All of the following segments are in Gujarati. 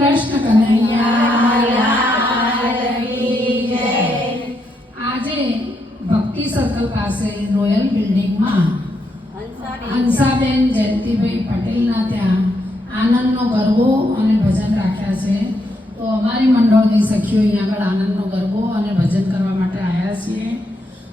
કૃષ્ણ કનૈયા આજે ભક્તિ સર્કલ પાસે રોયલ બિલ્ડિંગમાં હંસાબેન જયંતિભાઈ પટેલના ત્યાં આનંદનો ગરબો અને ભજન રાખ્યા છે. તો અમારી મંડળની સખીઓ અહીંયા આગળ આનંદનો ગરબો અને ભજન કરવા માટે આવ્યા છીએ.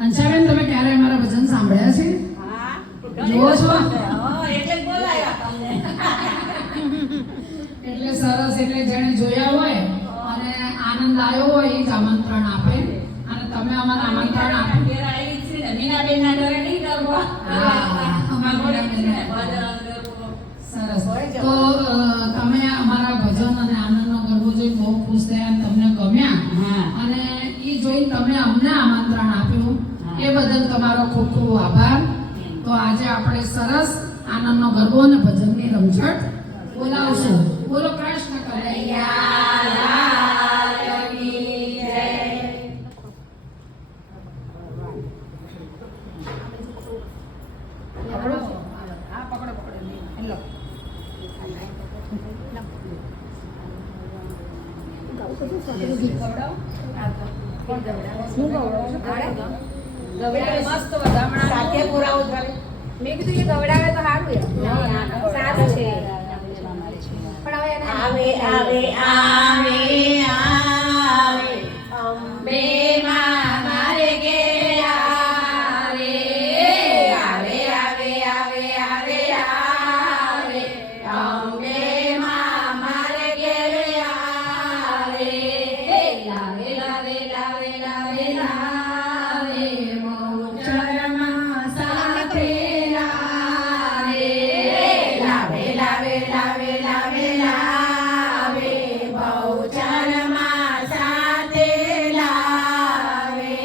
હંસાબેન, તમે ક્યારે અમારા ભજન સાંભળ્યા છે? જુઓ છો એટલે સરસ. એટલે જેણે જોયા હોય અને આનંદ આવ્યો હોય એ જ આમંત્રણ આપે. અને તમે અમારા આમંત્રણ આપો. સરસ. તો તમે અમારા ભજન અને આનંદનો ગરબો જોઈ બહુ ખુશ થયા, તમને ગમ્યા અને એ જોઈ તમે અમને આમંત્રણ આપ્યું એ બદલ તમારો ખૂબ ખૂબ આભાર. તો આજે આપણે સરસ આનંદનો ગરબો અને ભજનની રમઝટ બોલાવશું. બોલો કૃષ્ણ કનૈયા. મેં કીધું કે ગવડાવે તો સારું છે. પણ હવે આવે આવે આવે અંબે માં મારે ઘેરે આવે આવે આવે આવે આવે આવે અંબે માં મારે ઘેરે આવે લાવે લાવે લાવે લાવે લાવે મોચરમાં સાથે લાવે લાવે લાવે લાવે લાવે લાવે બહુચરમાં સાથે લાવે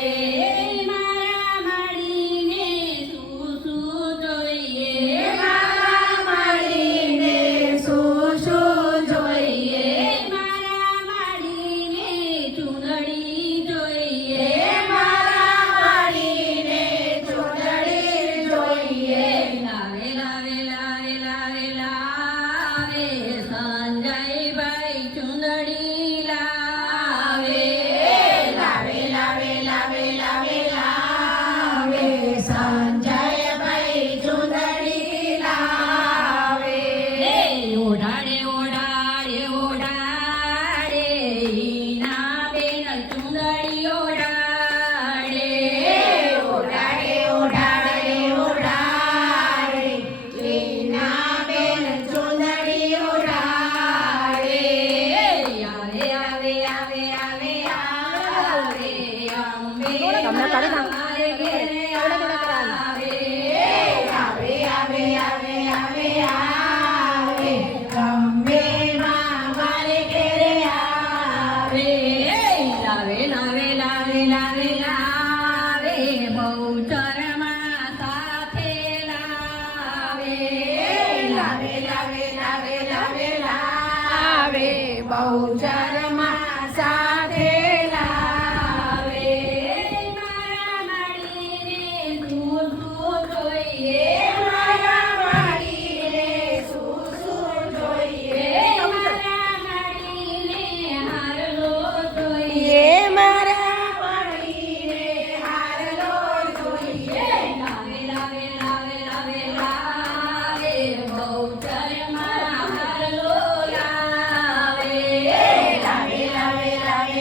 મારા મળીને શું શું જોઈએ મારા મળીને શું શું જોઈએ મારા મળીને ચૂંદડી જોઈએ મારા મળીને ચૂંદડી જોઈએ લાવે લાવે લાવે લાવે લાવે સંજયભાઈ ચૂંદડી લાવે લાવે લાવે લાવે લાવે લાવે સંજયભાઈ ચૂંદડી લાવે ઓઢાડે ઓઢાડે ઓઢાડે ઈના બેન ચૂંદડી ઓઢાડે ઓઢાડે ઓઢાડે ઓઢાડે ઈના બેન ચૂંદડી ઓઢાડે આવે આવે આવે આવે આવે અંબે મારે ઘેરે આવે આવે આવે આવે આવે આવે અંબે મારે ઘેરે આવે લાવે લાવે લાવે લાવે લાવે બહુચરમાં સાથે લાવે લાવે લાવે લાવે લાવે લાવે બહુચરમાં સાથે લાવે મારા મળીને શું શું જોઈએ મારા મળીને શું શું જોઈએ મારા મળીને હારલો જોઈએ મારા મળીને હારલો જોઈએ લાવે લાવે લાવે લાવે લાવે બહુચરમાં હારલો લાવે લાવે લાવે લાવે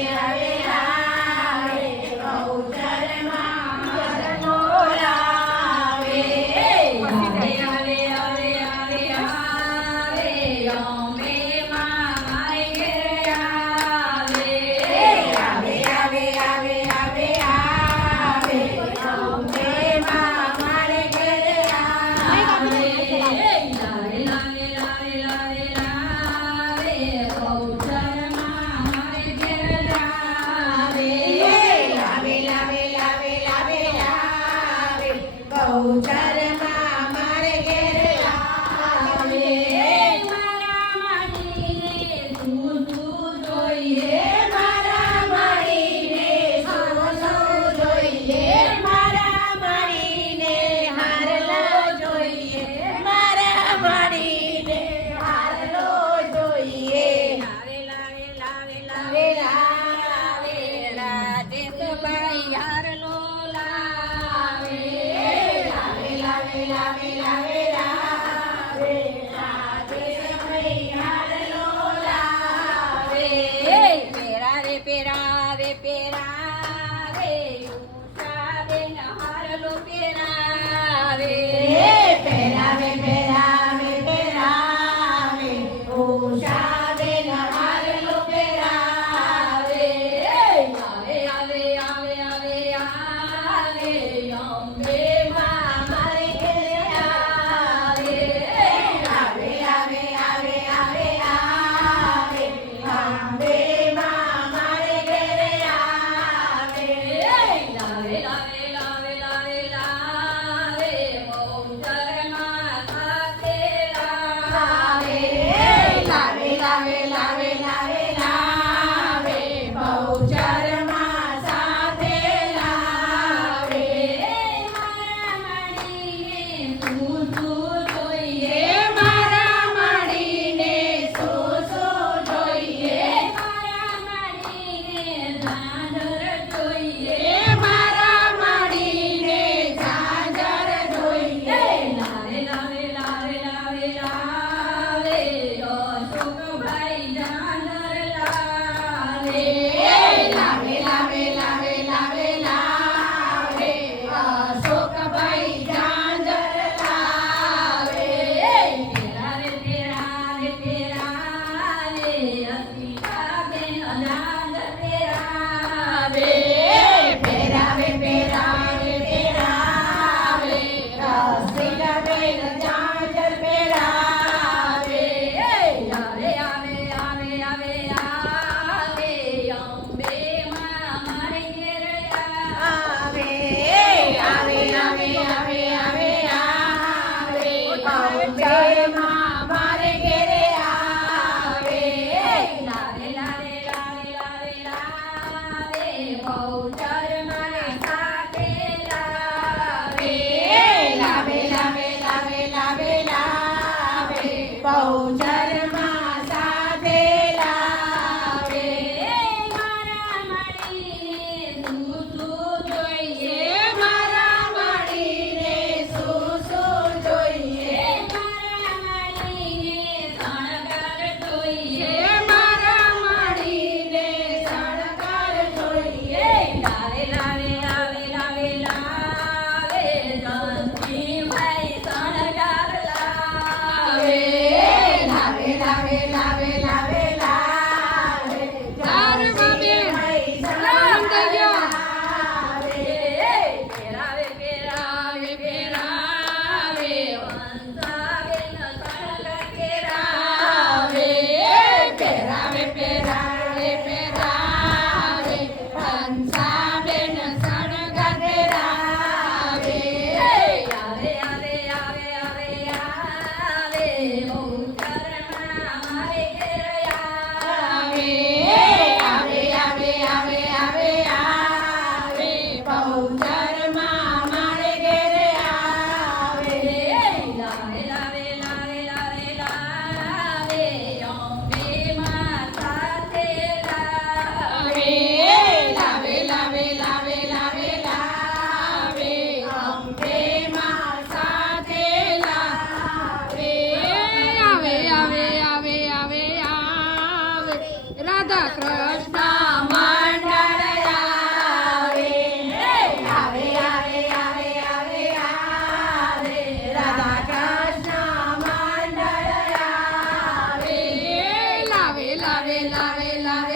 પેરાવે પેરાવે ઉષાબેન હારલો પેરાવે પેરાવે પેરાવે પેરાવે ઉષાબેન હારલો પેરાવે આવે આવે આવે આવે આવે અંબે માં મારે ઘેરે આવે આવે આવે આવે આવે આવે અંબે માં મારે ઘેરે આવે લાવે લાવે લાવે લાવે લાવે મોજરમાં સાથે લાવે લાવે લાવે લાવે લાવે લાવે મોજરમાં સાથે લાવે મારા મણીને શું શું જોઈએ મારા મણીને શું શું જોઈએ મારા મણીને ઝાંઝર જોઈએ મારા મણીને ઝાંઝર જોઈએ લાવે લાવે લાવે લાવે લાવે અશોકભાઈ ઝાંઝર લાવે લાવે લાવે લાવે લાવે લાવે અશોકભાઈ ઝાંઝર લાવે પેરાવે પેરાવે પેરાવે અસ્મિતાબેન ઝાંઝર પેરાવે પેરાવે પેરાવે પેરાવે અસ્મિતાબેન ઝાંઝર પેરાવે આવે આવે આવે આવે આવે અંબે માં મારે ઘેરે આવે આવે આવે આવે આવે આવે અંબે માં મારે ઘેરે આવે લાવે લાવે લાવે લાવે લાવે બહુચર મારે સાથે લાવે લાવે લાવે લાવે લાવે લાવે બહુચર માં સાથે લાવે મારા મણીને શું શું જોઈએ મારા મણીને શું શું જોઈએ મારા મણીને શણગાર જોઈએ મારા મણીને શણગાર જોઈએ લાવે લાવે લાવે લાવે લાવે જંતીભાઈ શણગાર લાવે લાવે લાવે લાવે લાવે લાવે જંતીભાઈ શણગાર લાવે પેરાવે પેરાવે પેરાવે વંશાબેન શણગાર પેરાવે પેરાવે પેરાવે પેરાવે વંશાબેન શણગાર પેરાવે આવે આવે આવે આવે આવે મોજરમાં મારે ઘેરે આવે આવે આવે આવે આવે આવે મોજરમાં મારે ઘેરે આવે લાવે લાવે લાવે લાવે લાવે અંબે માં સાથે લાવે લાવે લાવે લાવે લાવે લાવે અંબે માં સાથે લાવે આવે આવે આવે આવે આવે રાધા કૃષ્ણ મંડળ આવે આવે આવે આવે આવે આવે રાધા કૃષ્ણ મંડળ આવે લાવે લાવે લાવે લાવે